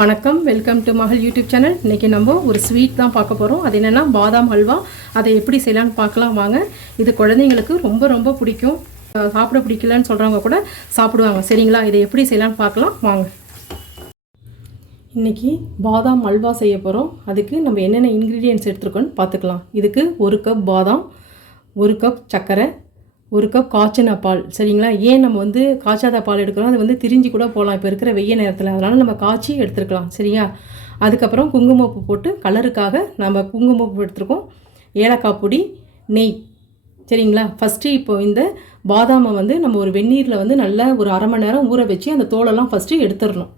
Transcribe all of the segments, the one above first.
வணக்கம், welcome to மகள் YouTube channel. இன்றைக்கி நம்ம ஒரு ஸ்வீட் தான் பார்க்க போகிறோம். அது என்னென்னா பாதாம் ஹல்வா. அதை எப்படி செய்யலான்னு பார்க்கலாம் வாங்க. இது குழந்தைங்களுக்கு ரொம்ப ரொம்ப பிடிக்கும். சாப்பிட பிடிக்கலன்னு சொல்கிறவங்க கூட சாப்பிடுவாங்க. சரிங்களா, இதை எப்படி செய்யலான்னு பார்க்கலாம் வாங்க. இன்றைக்கி பாதாம் ஹல்வா செய்ய போகிறோம். அதுக்கு நம்ம என்னென்ன இன்க்ரீடியன்ட்ஸ் எடுத்துருக்கோன்னு பார்த்துக்கலாம். இதுக்கு 1 கப் பாதாம், 1 கப் சர்க்கரை, 1 கப் காய்ச்சின பால். சரிங்களா, ஏன் நம்ம காய்ச்சாத பால் எடுக்கிறோம், அது திரிஞ்சு கூட போகலாம் இப்போ இருக்கிற வெய்ய நேரத்தில். அதனால் நம்ம காய்ச்சி எடுத்துருக்கலாம். சரியா, அதுக்கப்புறம் குங்குமப்பூ போட்டு கலருக்காக நம்ம குங்குமப்பூ எடுத்துருக்கோம், ஏலக்காய் பொடி, நெய். சரிங்களா, ஃபஸ்ட்டு இப்போ இந்த பாதாமை நம்ம ஒரு வெந்நீரில் நல்லா ஒரு அரை மணி நேரம் ஊற வச்சு அந்த தோலெல்லாம் ஃபஸ்ட்டு எடுத்துடணும்.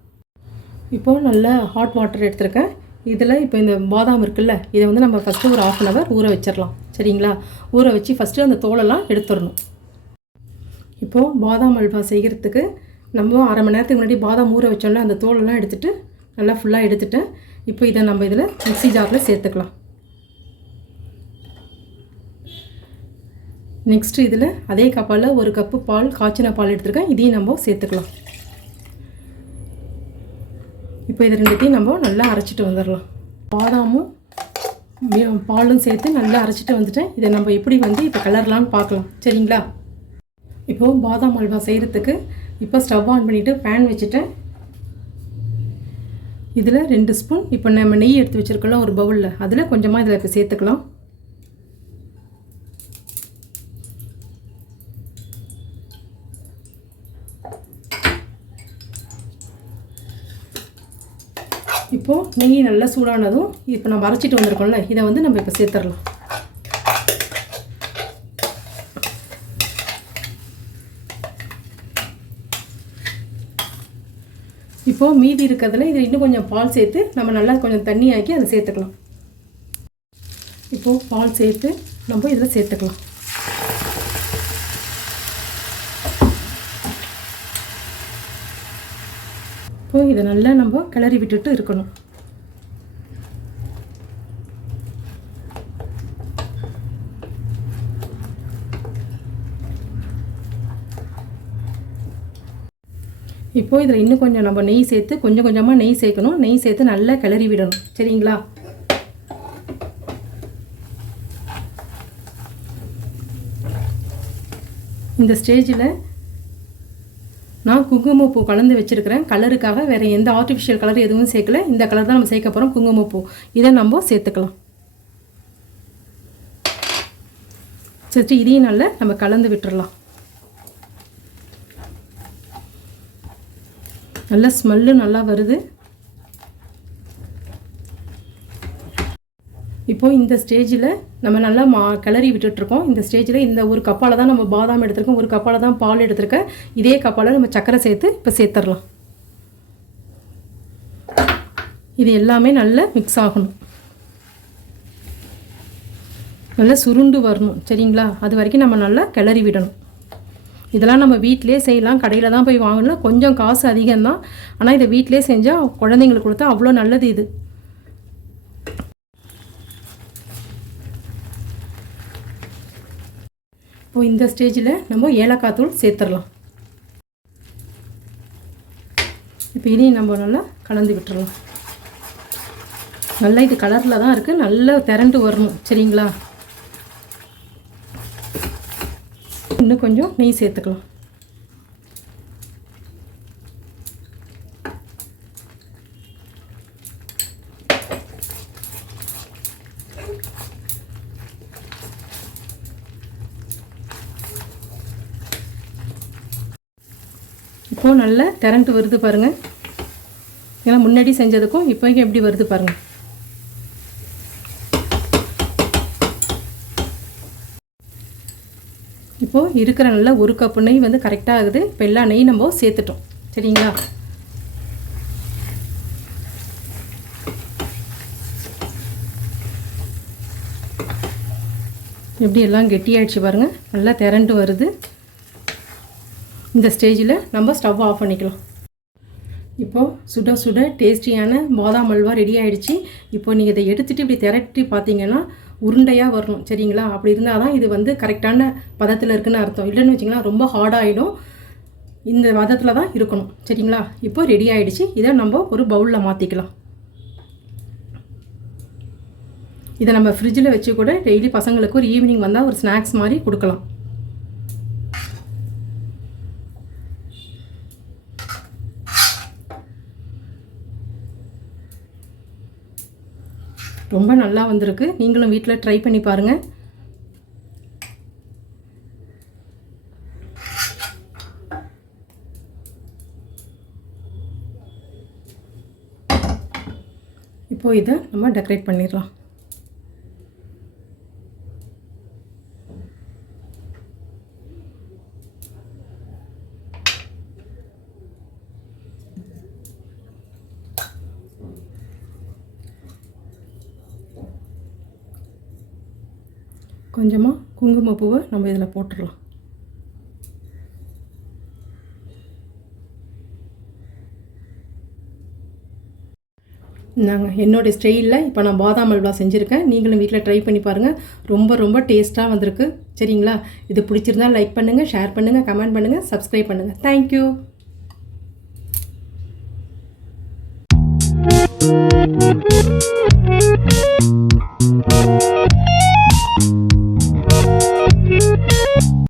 இப்போது நல்ல ஹாட் வாட்டர் எடுத்துருக்கேன். இதில் இப்போ இந்த பாதாம் இருக்குல்ல, இதை நம்ம ஃபஸ்ட்டு ஒரு 1/2 அன் ஹவர் ஊற வச்சிடலாம். சரிங்களா, ஊற வச்சு ஃபஸ்ட்டு அந்த தோலெல்லாம் எடுத்துடணும். இப்போது பாதாம் அல்வா செய்கிறதுக்கு நம்ம அரை மணி நேரத்துக்கு முன்னாடி பாதாம் ஊற வச்சோன்னா அந்த தோலெல்லாம் எடுத்துகிட்டு நல்லா ஃபுல்லாக எடுத்துட்டேன். இப்போ இதை நம்ம இதில் மிக்ஸி ஜாரில் சேர்த்துக்கலாம். நெக்ஸ்ட்டு இதில் அதே கப்பால் 1 கப்பு பால், காய்ச்சின பால் எடுத்துருக்கேன். இதையும் நம்ம சேர்த்துக்கலாம். இப்போ இது ரெண்டுத்தையும் நம்ம நல்லா அரைச்சிட்டு வந்துடலாம். பாதாமும் பாலும் சேர்த்து நல்லா அரைச்சிட்டு வந்துட்டேன். இதை நம்ம எப்படி இப்போ கலர்லான்னு பார்க்கலாம். சரிங்களா, இப்போது பாதாம் அல்வா செய்கிறதுக்கு இப்போ ஸ்டவ் ஆன் பண்ணிவிட்டு பேன் வச்சுட்டேன். இதில் 2 ஸ்பூன் இப்போ நம்ம நெய் எடுத்து வச்சுருக்கோம் ஒரு பவுலில், அதில் கொஞ்சமாக இதில் இப்போ சேர்த்துக்கலாம். இப்போது நெய் நல்லா சூடானதும் இப்போ நம்ம அரைச்சிட்டு வந்திருக்கோம்ல, இதை நம்ம இப்போ சேர்த்துடலாம். இப்போது மீதி இருக்கிறதுல இதில் இன்னும் கொஞ்சம் பால் சேர்த்து நம்ம நல்லா கொஞ்சம் தண்ணி ஆக்கி அதை சேர்த்துக்கலாம். இப்போது பால் சேர்த்து நம்ம இதில் சேர்த்துக்கலாம். இப்போ இதை நல்லா நம்ம கிளறி விட்டுட்டு இருக்கணும். இப்போ இதில் இன்னும் கொஞ்சம் நம்ம நெய் சேர்த்து கொஞ்சம் கொஞ்சமாக நெய் சேர்க்கணும். நெய் சேர்த்து நல்லா கிளறி விடணும். சரிங்களா, இந்த ஸ்டேஜில் நான் குங்குமப்பூ கலந்து வச்சுருக்கிறேன். கலருக்காக வேறு எந்த ஆர்டிஃபிஷியல் கலர் எதுவும் சேர்க்கல. இந்த கலர் தான் நம்ம சேர்க்க போகிறோம், குங்குமப்பூ. இதை நம்ம சேர்த்துக்கலாம். சரி, இதையும் நல்லா நம்ம கலந்து விட்டுறலாம். நல்ல ஸ்மெல்லு நல்லா வருது. இப்போது இந்த ஸ்டேஜில் நம்ம நல்லா கிளறி விட்டுட்ருக்கோம். இந்த ஸ்டேஜில் இந்த ஒரு கப்பால் தான் நம்ம பாதாம் எடுத்துருக்கோம், ஒரு கப்பால் தான் பால் எடுத்துருக்கேன். இதே கப்பால் நம்ம சர்க்கரை சேர்த்து இப்போ சேர்த்துடலாம். இது எல்லாமே நல்லா மிக்ஸ் ஆகணும், நல்லா சுருண்டு வரணும். சரிங்களா, அது வரைக்கும் நம்ம நல்லா கிளறி விடணும். இதெல்லாம் நம்ம வீட்டிலே செய்யலாம், கடையில் தான் போய் வாங்கணும், கொஞ்சம் காசு அதிகம்தான். ஆனால் இதை வீட்டிலே செஞ்சால் குழந்தைங்களுக்கு கொடுத்தா அவ்வளோ நல்லது. இது இப்போ இந்த ஸ்டேஜில் நம்ம ஏலக்காய் தூள் சேர்த்துடலாம். இப்போ இதையும் நம்ம நல்லா கலந்து விட்டுறலாம். நல்லா இது கலரில் தான் இருக்குது, நல்லா திரண்டு வரணும். சரிங்களா, இன்னும் கொஞ்சம் நெய் சேர்த்துக்கலாம். இப்போது நல்லா திரண்டு வருது பாருங்கள். ஏன்னா முன்னாடி செஞ்சதுக்கும் இப்போதைக்கும் எப்படி வருது பாருங்கள். இப்போது இருக்கிற நல்லா 1 கப்பு நெய் கரெக்டாக ஆகுது. இப்போ எல்லா நெய் நம்ம சேர்த்துட்டோம். சரிங்களா, எப்படி எல்லாம் கெட்டியாகிடுச்சு பாருங்கள், நல்லா திரண்டு வருது. இந்த ஸ்டேஜில் நம்ம ஸ்டவ் ஆஃப் பண்ணிக்கலாம். இப்போது சுட சுட டேஸ்டியான பாதாம் அல்வா ரெடி ஆகிடுச்சு. இப்போ நீங்கள் இதை எடுத்துகிட்டு இப்படி திரட்டி பார்த்தீங்கன்னா உருண்டையாக வரணும். சரிங்களா, அப்படி இருந்தால் தான் இது கரெக்டான பதத்தில் இருக்குதுன்னு அர்த்தம். இல்லைன்னு வச்சிங்களா ரொம்ப ஹார்டாகிடும். இந்த பதத்தில் தான் இருக்கணும். சரிங்களா? இப்போ ரெடி ஆகிடுச்சு. இதை நம்ம ஒரு பவுலில் மாற்றிக்கலாம். இதை நம்ம ஃப்ரிட்ஜில் வச்சு கூட டெய்லி பசங்களுக்கு ஒரு ஈவினிங் வந்தால் ஒரு ஸ்நாக்ஸ் மாதிரி கொடுக்கலாம். ரொம்ப நல்லா வந்திருக்கு. நீங்களும் வீட்டில் ட்ரை பண்ணி பாருங்கள். இப்போது இதை நம்ம டெக்கரேட் பண்ணிடலாம். கொஞ்சமாக குங்குமப்பூவை நம்ம இதில் போட்டுடலாம். நாங்கள் என்னோடய ஸ்டைலில் இப்போ நான் பாதாம் அல்வா செஞ்சுருக்கேன். நீங்களும் வீட்டில் ட்ரை பண்ணி பாருங்கள். ரொம்ப ரொம்ப டேஸ்ட்டாக வந்திருக்கு. சரிங்களா? இது பிடிச்சிருந்தால் லைக் பண்ணுங்கள், ஷேர் பண்ணுங்கள், கமெண்ட் பண்ணுங்கள், சப்ஸ்கிரைப் பண்ணுங்கள். தேங்க்யூ.